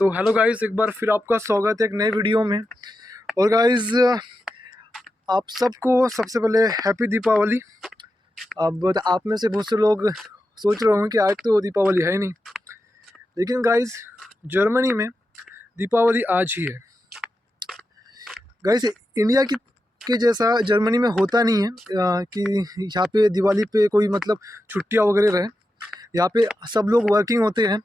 So hello guys, एक बार फिर आपका स्वागत है एक नए वीडियो में। और गाइस, आप सबको सबसे पहले हैप्पी दीपावली। अब आप में से बहुत से लोग सोच रहे होंगे कि आज तो दीपावली है ही नहीं, लेकिन गाइस जर्मनी में दीपावली आज ही है। गाइस इंडिया के जैसा जर्मनी में होता नहीं है कि यहाँ पे दिवाली पे कोई मतलब छुट्टियाँ वगैरह रहे। यहाँ पे सब लोग वर्किंग होते हैं,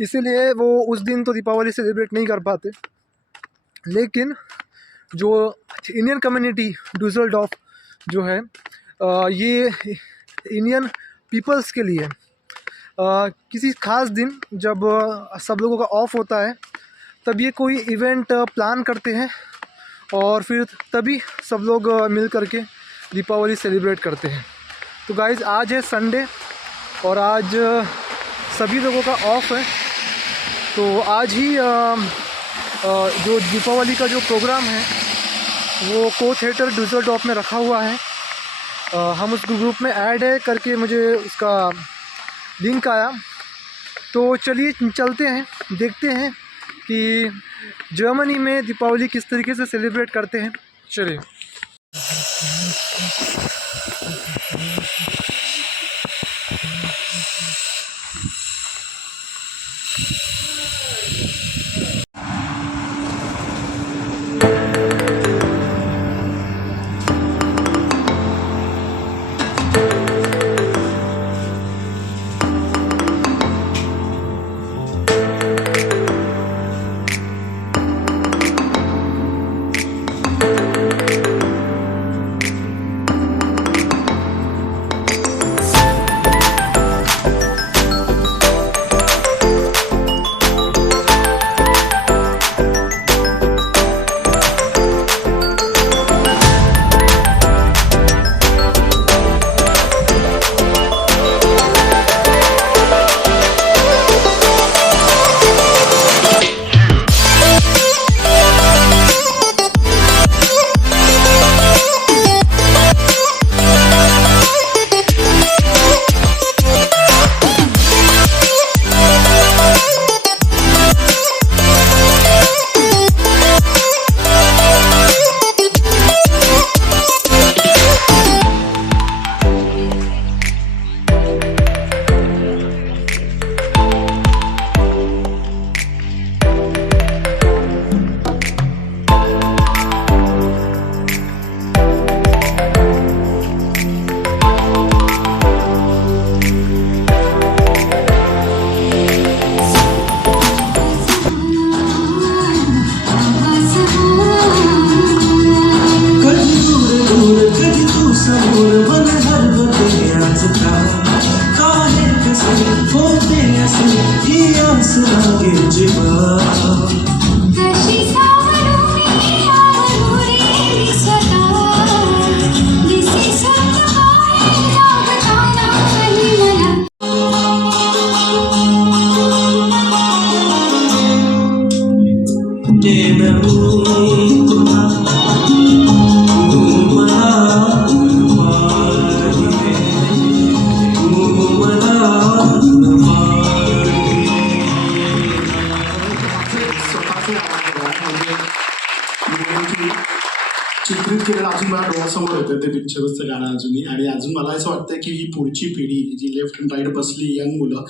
इसीलिए वो उस दिन तो दीपावली सेलिब्रेट नहीं कर पाते। लेकिन जो इंडियन कम्युनिटी डुसेल्डॉर्फ जो है, ये इंडियन पीपल्स के लिए किसी ख़ास दिन जब सब लोगों का ऑफ होता है तब ये कोई इवेंट प्लान करते हैं और फिर तभी सब लोग मिल करके दीपावली सेलिब्रेट करते हैं। तो गाइज़ आज है संडे और आज सभी लोगों का ऑफ है, तो आज ही जो दीपावली का जो प्रोग्राम है वो को थिएटर डुसेल्डॉर्फ में रखा हुआ है। हम उस ग्रुप में ऐड है करके मुझे उसका लिंक आया, तो चलिए चलते हैं, देखते हैं कि जर्मनी में दीपावली किस तरीके से सेलिब्रेट करते हैं। चलिए। चित्रित केलेलं अजून मला डोळ्यासमोर येतं ते पिक्चरचं गाणं अजूनही. आणि अजून मला असं वाटतं की ही पुढची पिढी जी लेफ्ट अँड राईट बसली यंग मुलं,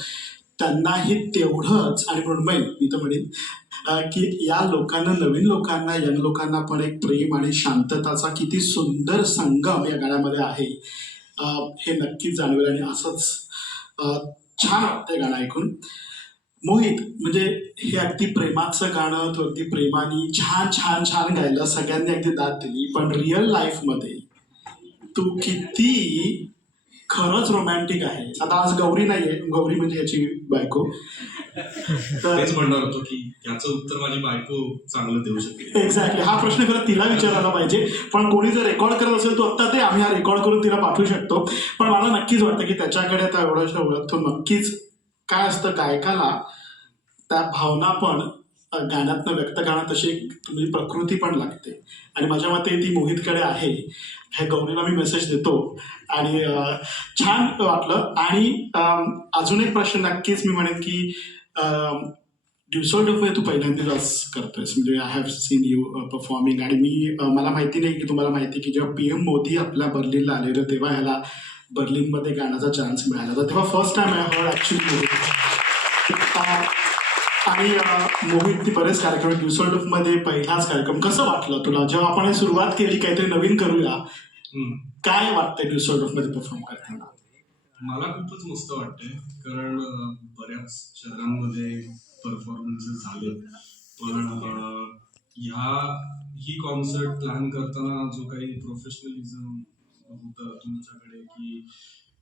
त्यांनाही तेवढंच, आणि म्हणून मी तर म्हणेन की या लोकांना, नवीन लोकांना, यंग लोकांना पण एक प्रेम आणि शांतताचा किती सुंदर संगम या गाण्यामध्ये आहे हे नक्कीच जाणवेल. आणि असंच छान वाटतंय गाणं ऐकून. मोहित, म्हणजे हे अगदी प्रेमाचं गाणं, तू अगदी प्रेमाने छान छान छान गायलं, सगळ्यांनी अगदी दाद दिली, पण रिअल लाईफ मध्ये तू किती खरंच रोमॅन्टिक आहे. आता आज गौरी नाहीये, गौरी म्हणजे याची बायको, तेच म्हणणार होतो की याचं उत्तर माझी बायको चांगलं देऊ शकते. एक्झॅक्टली, हा प्रश्न खरं तिला विचारायला पाहिजे, पण कोणी जर रेकॉर्ड करत असेल तो आत्ता ते आम्ही हा रेकॉर्ड करून तिला पाठवू शकतो. पण मला नक्कीच वाटतं की त्याच्याकडे आता एवढ्याशा ओळखतो, नक्कीच काय असतं गायकाला त्या भावना पण गाण्यातनं व्यक्त करणं, तशी तुम्ही प्रकृती पण लागते, आणि माझ्या मते ती मोहितकडे आहे. हे गौरीला मी मेसेज देतो. आणि छान वाटलं. आणि अजून एक प्रश्न नक्कीच मी म्हणेन की ड्युसॉल्डोफमध्ये तू पहिल्यांदाच करतोयस, म्हणजे I have seen you performing. आणि मला माहिती नाही की तुम्हाला माहिती की जेव्हा PM मोदी आपल्या बर्लिनला आलेलं तेव्हा ह्याला बर्लिनमध्ये गाण्याचा चान्स मिळाला होता. तेव्हा first time I heard actually. आणि मोहितनी बरेच कार्यक्रम ड्युसॉल्डोफमध्ये पहिलाच कार्यक्रम कसं वाटलं तुला जेव्हा आपण हे सुरुवात केली काहीतरी नवीन करूया? काय वाटतंय ड्युसॉल्डोफमध्ये परफॉर्म करताना? मला खूपच मस्त वाटतंय, कारण बऱ्याच शहरांमध्ये परफॉर्मन्सेस झाले, पण ही कॉन्सर्ट प्लॅन करताना जो काही प्रोफेशनलिझम होतं तुमच्याकडे, की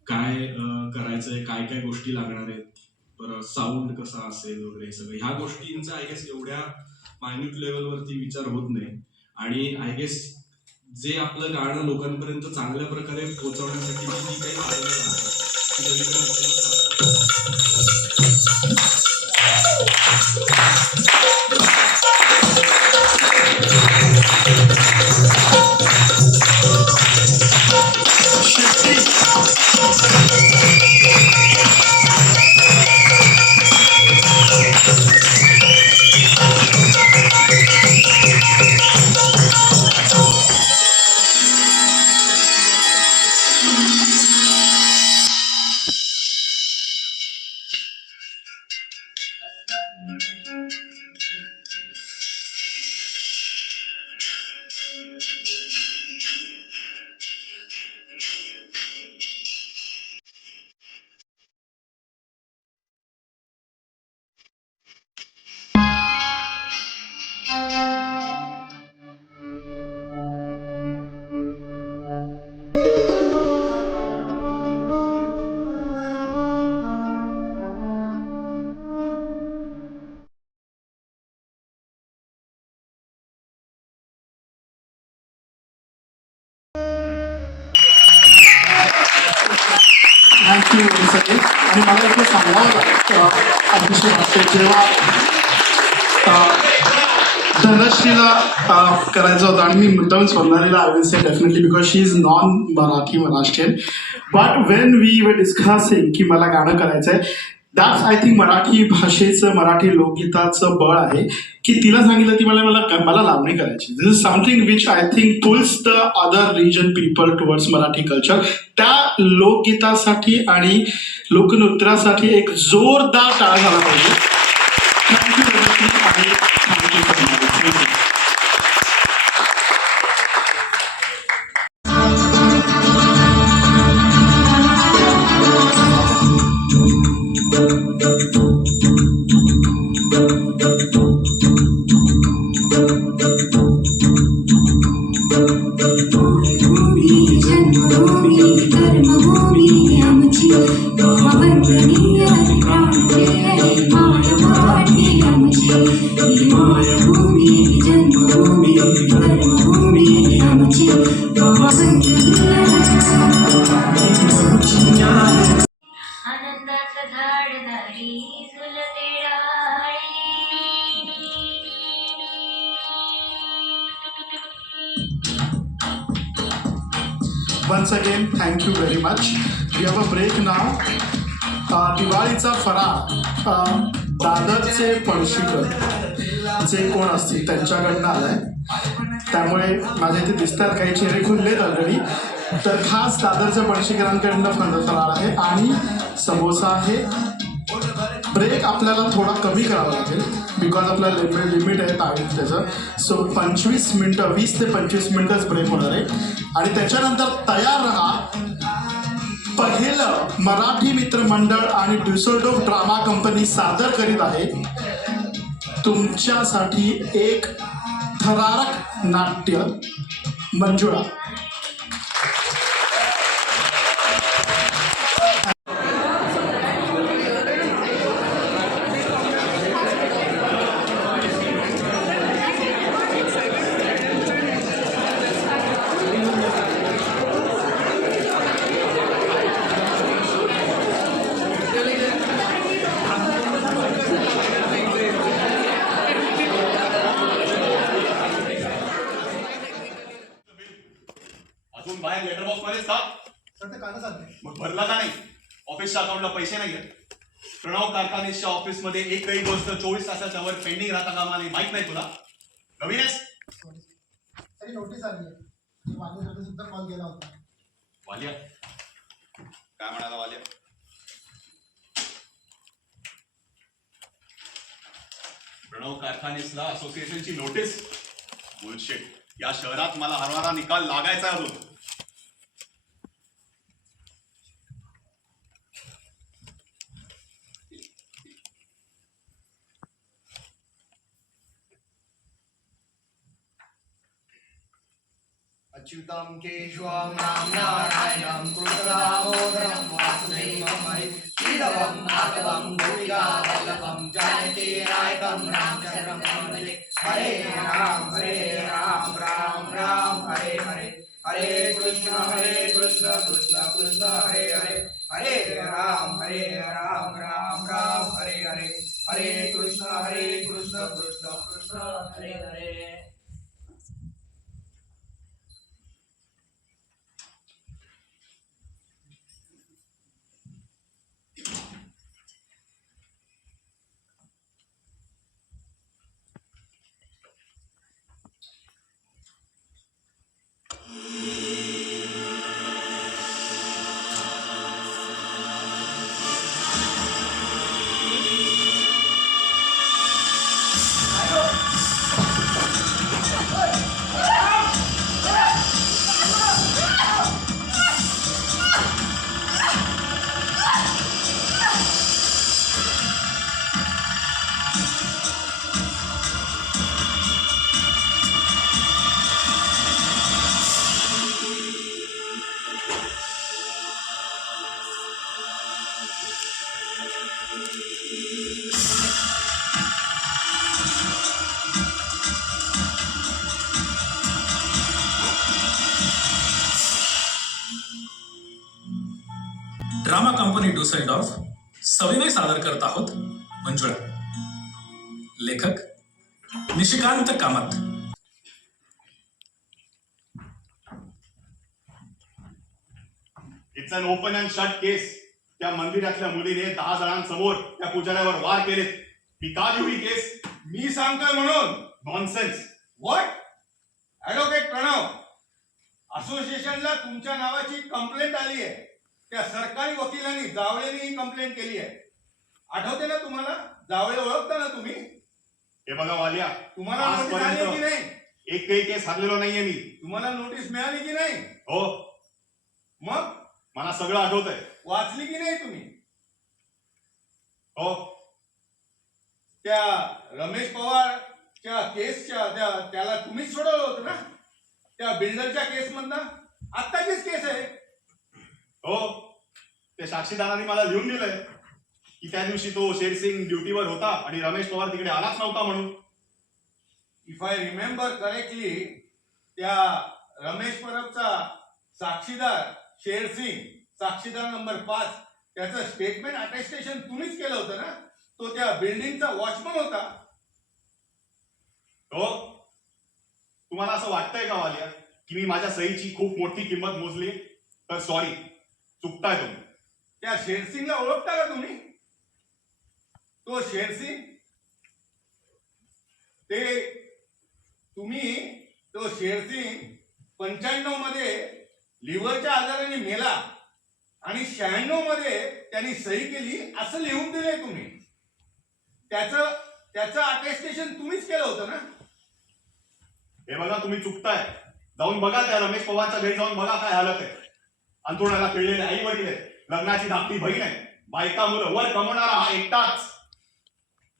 काय करायचंय, काय काय गोष्टी लागणार आहेत, बरं साऊंड कसा असेल वगैरे, सगळं ह्या गोष्टींचा आय गेस एवढ्या मायन्यूट लेवलवरती विचार होत नाही. आणि आय गेस जे आपलं गाणं लोकांपर्यंत चांगल्या प्रकारे पोहोचवण्यासाठी जी काही साधनं लागतात ती सगळीकडे उपलब्ध असतात. थँक्यू सगळे. आणि मला इथे सांगावं लागतं अतिशय वाटते जेव्हा धनश्रीला करायचं होतं आणि मी मुद्दाम स्वर्णालीला I will say definitely because she is non Marathi Maharashtrian. But when we were discussing की मला गाणं करायचं आहे, दॅट्स आय थिंक मराठी भाषेचं मराठी लोकगीताचं बळ आहे की तिला सांगितलं की मला लावणी करायची. This is something which I think pulls the other region people towards Marathi culture. त्या लोकगीतासाठी आणि लोकनृत्यासाठी एक जोरदार टाळा झाला पाहिजे. थँक्यू आणि थँक्यू. आनंदाचं झाडदारी झुलते डाळी. Once again, thank you very much. We have a break now. दिवाळीचा फराळ दादरचे पळशीकर जे कोण असतील त्यांच्याकडनं आलाय, त्यामुळे माझ्या इथे दिसतात काही चेहरे खुललेत ऑलरेडी. तर खास दादरच्या पळशीकरांकडनं फराळ आहे आणि समोसा आहे. ब्रेक आपल्याला थोडा कमी करावा लागेल बिकॉज आपला लिमिट आहे टाईम त्याचं. सो 25 मिनटं, 20 ते 25 मिनटंच ब्रेक होणार आहे. आणि त्याच्यानंतर तयार राहा. पहिलं मराठी मित्रमंडळ आणि ड्युसल्डोर्फ ड्रामा कंपनी सादर करीत आहे तुमच्यासाठी एक थरारक नाट्य, मंजुळा. अजून बाहेर लेटर बॉक्स मध्येच का? सर ते कालच आले. मग भरला का नाही? ऑफिसच्या अकाउंटला पैसे नाही आहेत. प्रणव कारखानेच्या ऑफिसमध्ये एकही गोष्ट 24 तासाच्या वर पेंडिंग राहता कामा नये. माहित नाही तुला? नवीन आहेस? तरी नोटीस आली आहे. वाणीसाठी सुद्धा कॉल केला होता. वालिया काय म्हणाला वालिया? प्रणव कारखानेसला असोसिएशनची नोटीस? बुलशिट. या शहरात मला हरणारा निकाल लागायचा आहे अजून. अच्युतं केशवं राम नारायणं कृष्णदामोदरं वासुदेवं श्रीधरं माधवं गोपिकावल्लभं जानकी नायकं रामचन्द्रं वन्दे. हरे राम राम राम हरे हरे. हरे कृष्ण कृष्ण कृष्ण हरे हरे. हरे राम राम राम हरे हरे. हरे कृष्ण कृष्ण कृष्ण हरे हरे. ड्रामा कंपनी डुसेलडॉर्फ सविनय सादर करत आहोत मंजुळा. लेखक Nishikant Kamat. It's an open and shut case. त्या मंदिरातल्या मुलीने 10 जणांसमोर त्या पुजाऱ्यावर वार केलेत. मी का लिहू ही केस? मी सांगतोय म्हणून. नॉनसेन्स. व्हॉट? ऍडव्होकेट प्रणव, असोसिएशनला तुमच्या नावाची कंप्लेंट आली आहे. त्या सरकारी वकिलांनी जावळेने ही कंप्लेंट केली आहे. आठवते ना तुम्हाला? जावळे ओळखता ना तुम्ही? हे बघा वालिया, तुम्हाला नोटीस आली की नाही? एकही केस हरलेलो नाहीये मी. तुम्हाला नोटीस मिळाली की नाही? हो, मग मला सगळं आठवतंय. वाचली की नाही तुम्ही? हो, त्या रमेश पवारच्या केसच्या त्याला तुम्हीच सोडवलं होतं ना, त्या बिल्डरच्या केस मधनं? आत्ताचीच केस आहे. हो, त्या साक्षीदारांनी मला लिहून दिलंय की त्या दिवशी तो शेरसिंग ड्युटीवर होता आणि रमेश पवार तिकडे आलाच नव्हता म्हणून. इफ आय रिमेंबर करेक्टली, त्या रमेश परबचा साक्षीदार शेरसिंग, साक्षीदार नंबर 5, त्याचं स्टेटमेंट अटेस्टेशन तुम्हीच केलं होतं ना? तो त्या बिल्डिंगचा वॉचमन होता. हो, तुम्हाला असं वाटतंय का वालिया की मी माझ्या सहीची खूप मोठी किंमत मोजली? तर सॉरी, चुकताय तुम्ही. त्या शेरसिंगला ओळखता का तुम्ही? तो शेरसिंग, तो शेरसिंग 95 मध्ये लिव्हरच्या आजाराने मेला आणि 96 मध्ये त्यांनी सही केली असं लिहून दिलंय तुम्ही. त्याचं अटेस्टेशन तुम्हीच केलं होतं ना? हे बघा, तुम्ही चुकताय. जाऊन बघा, त्या रमेश पवारच्या घरी जाऊन बघा काय हालत आहे. अंथरुणाला खिळलेले आई वडील आहे, लग्नाची धाकटी बहीण आहे, बायका मुलं, वर कमवणारा हा एकटाच,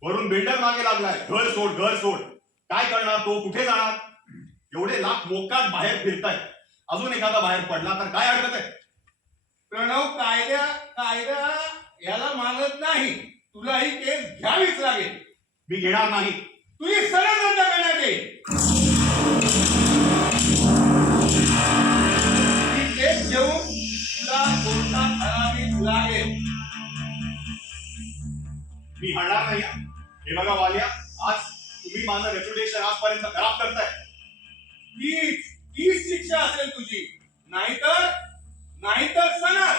वरून बिल्डर मागे लागलाय. घर सोड, घर सोड. काय करणार तो? कुठे जाणार? एवढे लाख मोकाट बाहेर फिरतायत. अजून एखादा बाहेर पडला तर काय हरकत आहे? प्रणव, कायदा याला मानत नाही. तुला ही केस घ्यावीच लागेल. मी घेणार नाही. तुझी सरळ रद्द करण्यात येईल. ही केस घेऊन तुला कोर्टात हरावीच लागेल. मी हरणार नाही. हे बघा वालिया, आज तुम्ही माझं रेप्युटेशन आजपर्यंत खराब करताय. तीच शिक्षा असेल तुझी. नाहीतर सनद.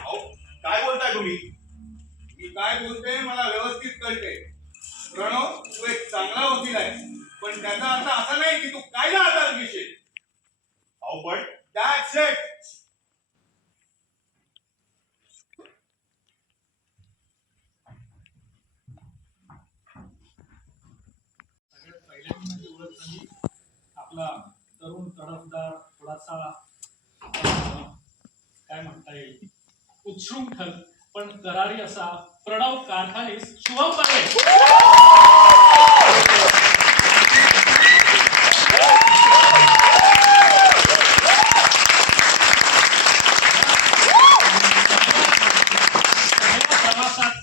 अहो, काय बोलताय तुम्ही? काय बोलते मला व्यवस्थित कळते. प्रणव, तू एक चांगला वकील आहे, पण त्याचा अर्थ असा नाही की तू कायदा हातात घेशील. अहो पण That's it. सगळ्यात पहिल्यांदा माझी ओळख झाली आपला तरुण तडफदार थोडासा काय म्हणता येईल उच्छृंखल पण करारी असा प्रणव कारखानीस शुभम पारे. प्रवासात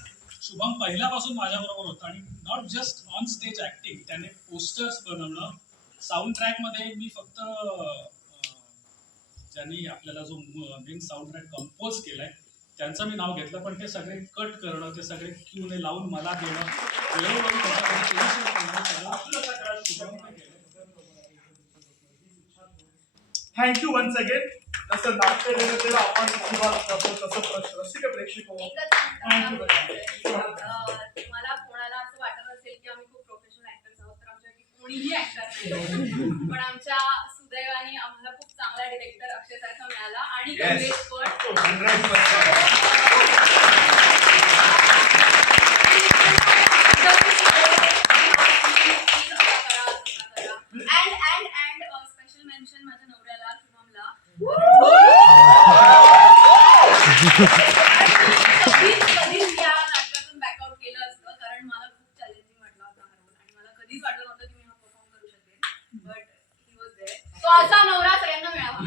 शुभम पहिल्यापासून माझ्याबरोबर होता आणि not just on stage acting, त्याने पोस्टर्स बनवणं, साऊंड ट्रॅक मध्ये मी फक्त ज्यांनी आपल्याला जो मेन साऊंड ट्रॅक कंपोज केलाय त्यांचं मी नाव घेतलं, पण ते सगळे कट करणं, ते सगळे क्यूने लावून मला देणं, वेळोवेळी त्याच्यामध्ये finishing करणं, सगळं आपलं सगळं शुभमने केलं. Thank you once again. जसं नाट्य निर्मात्याला आपण आशीर्वाद करतो तसं रसिक प्रेक्षक हो. एकच सांगताना मला कोणाला असं वाटत असेल की आम्ही खूप प्रोफेशनल ऍक्टर्स आहोत, तर आमच्यापैकी कोणीही ऍक्टर नाही. पण आमच्या सुदैवाने आम्हाला खूप चांगला डिरेक्टर अक्षय सारखा मिळाला आणि गणेश पण. अँड स्पेशल मेन्शन माझ्या नवऱ्याला शुभमला. कधीच या नाटकातून बॅकआउट केलं असतं, कारण मला खूप चॅलेंजिंग वाटला होता हा रोल आणि मला कधीच वाटलं नव्हतं की मी हा परफॉर्म करू शकेन. But he was there. तो असा नवरा सगळ्यांना मिळावा.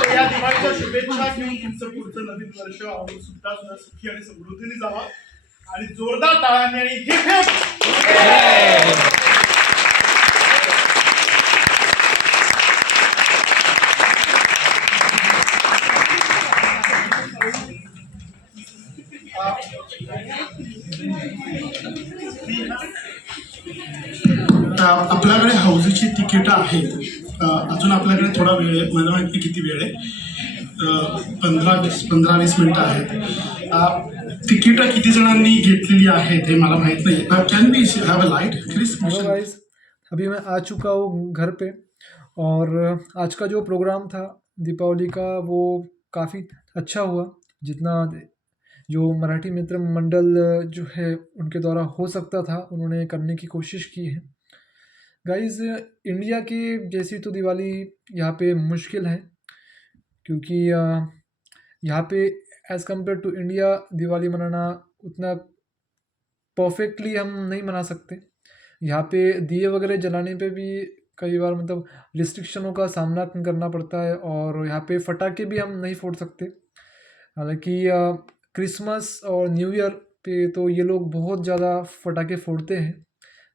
तर या दिवाळीच्या शुभेच्छा घेऊन तुमचं पुढचं नवीन वर्ष आवडून सुद्धा सुद्धा सुखी आणि समृद्धीने जावा आणि जोरदार टाळ्यांनी आणि हिप हिप. आपल्याकडे हौजीची तिकीट आहेत. अजून आपल्याकडे थोडा वेळ आहे, मला माहिती किती वेळ आहे, 15-20 मिनिटं आहेत. तिकीटं किती जणांनी घेतलेली आहेत हे मला माहित नहीं. Can we have a light please? Hello guys, अभी मैं आ चुका हूँ घर पे और आज का जो प्रोग्राम था दीपावली का वो काफ़ी अच्छा हुआ, जितना जो मराठी मित्र मंडल जो है उनके द्वारा हो सकता था उन्होंने करने की कोशिश की है. गाइस, इंडिया की जैसी तो दिवाली यहाँ पे मुश्किल है, क्योंकि यहाँ पे as compared to India Diwali मनाना उतना परफेक्टली हम नहीं मना सकते. यहाँ पे दिए वगैरह जलाने पे भी कई बार मतलब रिस्ट्रिक्शनों का सामना करना पड़ता है और यहाँ पे पटाखे भी हम नहीं फोड़ सकते. हालांकि क्रिसमस और न्यू ईयर पे तो ये लोग बहुत ज़्यादा पटाखे फोड़ते हैं,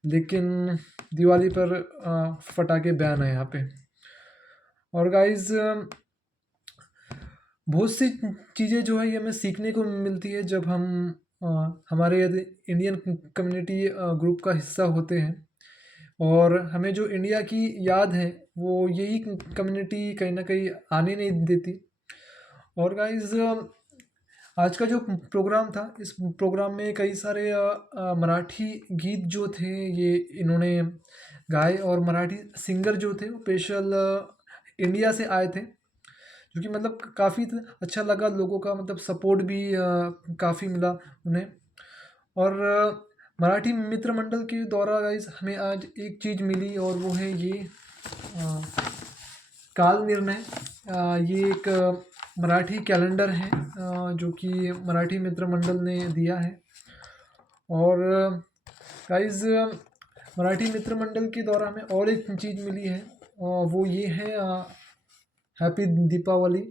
लेकिन दिवाली पर पटाखे बैन है यहाँ पे. और गाइस, बहुत सी चीज़ें जो है ये हमें सीखने को मिलती है जब हम हमारे इंडियन कम्युनिटी ग्रुप का हिस्सा होते हैं, और हमें जो इंडिया की याद है वो यही कम्युनिटी कहीं ना कहीं आने नहीं देती. और गाइस, आज का जो प्रोग्राम था, इस प्रोग्राम में कई सारे मराठी गीत जो थे ये इन्होंने गाए, और मराठी सिंगर जो थे वो स्पेशल इंडिया से आए थे, जो कि मतलब काफ़ी अच्छा लगा. लोगों का मतलब सपोर्ट भी काफ़ी मिला उन्हें. और मराठी मित्र मंडल के द्वारा गाइस हमें आज एक चीज़ मिली, और वो है ये काल निर्णय. ये एक मराठी कैलेंडर है जो कि मराठी मित्र मंडल ने दिया है. और गाइस, मराठी मित्र मंडल के द्वारा हमें और एक चीज़ मिली है, वो ये है हैप्पी दीपावली.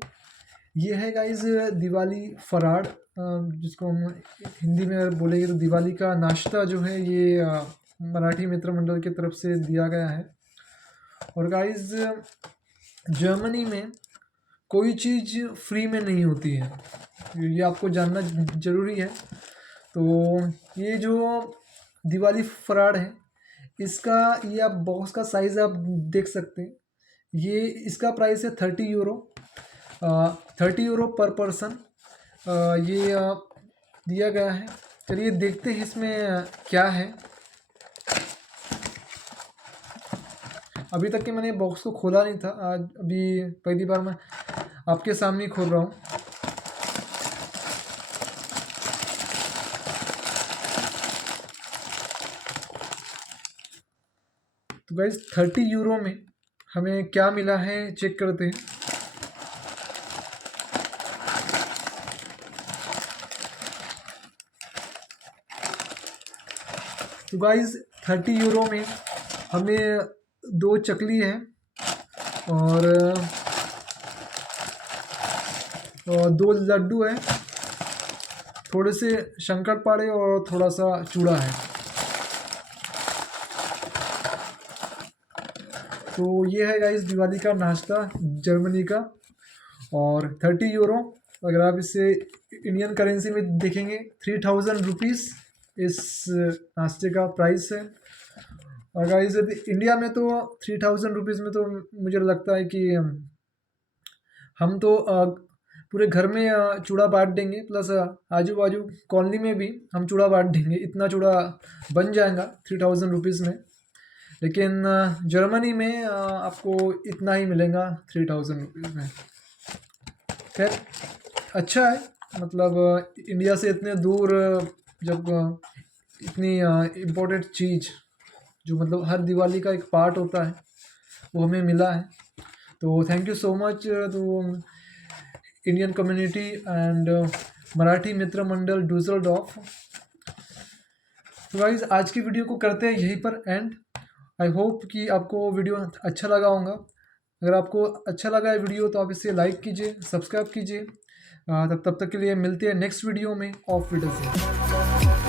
ये है गाइस दिवाली फराड़, जिसको हम हिंदी में बोलेंगे तो दिवाली का नाश्ता जो है ये मराठी मित्र मंडल की तरफ से दिया गया है. और गाइस, जर्मनी में कोई चीज़ फ्री में नहीं होती है, ये आपको जानना ज़रूरी है. तो ये जो दिवाली फराड़ है इसका ये आप बॉक्स का साइज़ आप देख सकते हैं। ये इसका प्राइस है 30 यूरो, 30 यूरो पर पर्सन ये दिया गया है। चलिए देखते हैं इसमें क्या है। अभी तक के मैंने बॉक्स को खोला नहीं था, आज अभी पहली बार मैं आपके सामने ही खोल रहा हूँ। तो गाइस 30 यूरो में हमें क्या मिला है चेक करते हैं। तो गाइस 30 यूरो में हमें 2 चकली है और 2 लड्डू है, थोड़े से शंकरपारे और थोड़ा सा चूड़ा है। तो ये है गाइस दिवाली का नाश्ता जर्मनी का। और 30 यूरो अगर आप इसे इंडियन करेंसी में देखेंगे 3000 रुपीज़ इस नाश्ते का प्राइस है। और गाइस इंडिया में तो 3000 रुपीज़ में तो मुझे लगता है कि हम तो पूरे घर में चूड़ा बांट देंगे, प्लस आजू बाजू कॉलोनी में भी हम चूड़ा बांट देंगे, इतना चूड़ा बन जाएगा 3000 रुपीज़ में। लेकिन जर्मनी में आपको इतना ही मिलेगा 3000 रुपीज़ में। खैर अच्छा है, मतलब इंडिया से इतने दूर जब इतनी इम्पोर्टेंट चीज़ जो मतलब हर दिवाली का एक पार्ट होता है वो हमें मिला है। तो thank you so much to Indian community and Marathi Mitra Mandal डुसलडॉर्फ। तो गाइस आज की वीडियो को करते हैं यहीं पर एंड। आई होप कि आपको वीडियो अच्छा लगा होगा। अगर आपको अच्छा लगा है वीडियो तो आप इसे लाइक कीजिए, सब्सक्राइब कीजिए। तब तक के लिए मिलते हैं नेक्स्ट वीडियो में ऑफ वीडियो से।